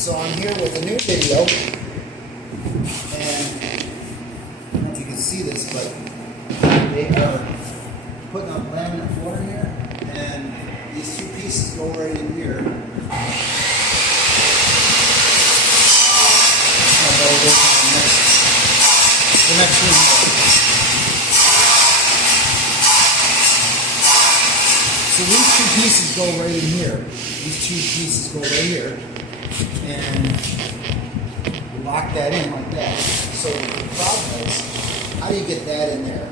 So I'm here with a new video, and I don't know if you can see this, but they are putting up laminate floor here, and these two pieces go right in here. I'll go to the next room. So these two pieces go right in here. These two pieces go right here. And lock that in like that. So the problem is, how do you get that in there?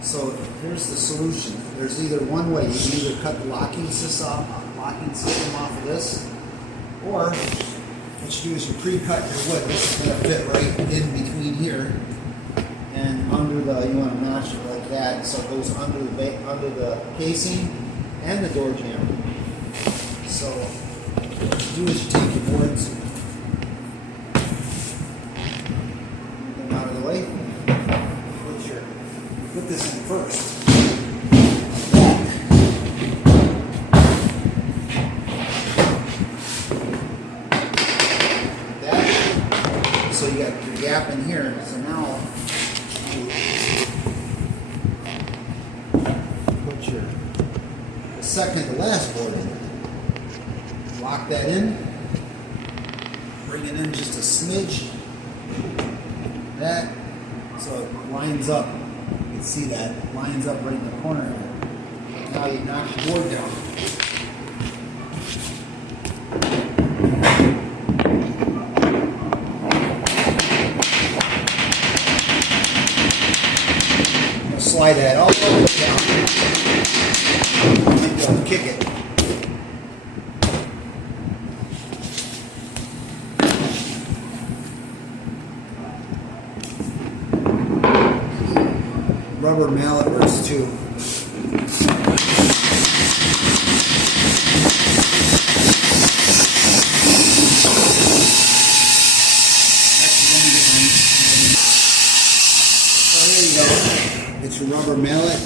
So here's the solution. There's either one way. You can either cut the locking system off of this, or what you do is you pre-cut your wood. This is going to fit right in between here, and under the, you want to notch it like that, so it goes under the casing and the door jamb. So what you do is you take your boards, move them out of the way, put this in first. Like that. So you got your gap in here. So now put your second to last board in. Lock that in, bring it in just a smidge, that, so it lines up. You can see that, it lines up right in the corner here. Now you knock the board down. I'm going to slide that all the way down and kick it. Rubber mallet works too. So there you go. It's your rubber mallet.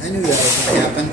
I knew that was going to happen.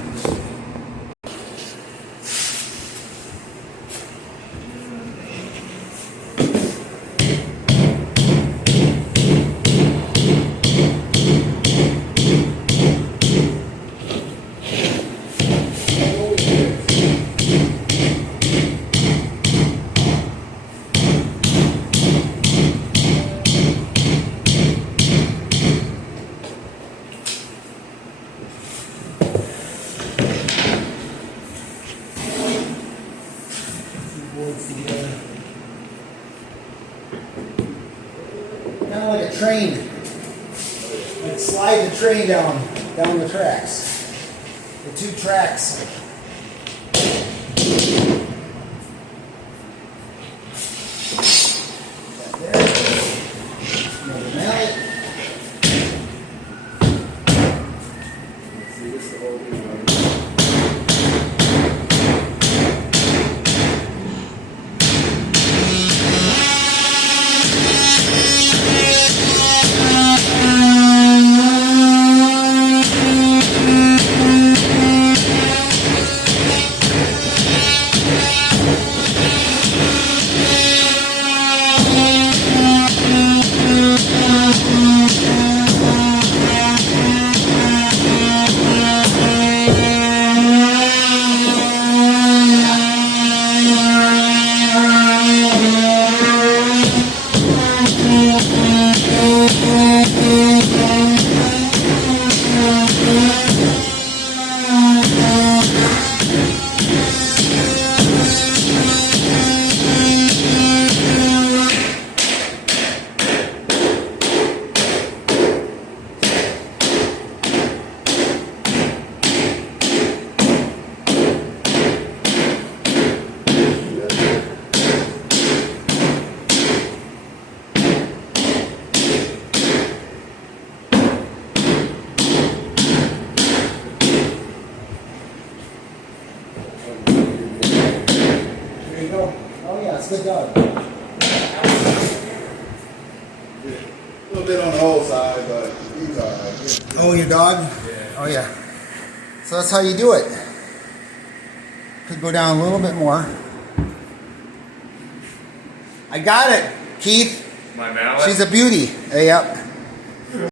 Kind of like a train. Like slide the train down the tracks. The two tracks. Another mallet. See, this is the whole thing. you go. Oh yeah, it's a good dog. A little bit on the old side, but he's alright. Oh, your dog? Yeah. Oh yeah. So that's how you do it. Could go down a little bit more. I got it, Keith. My mallet? She's a beauty. Yep.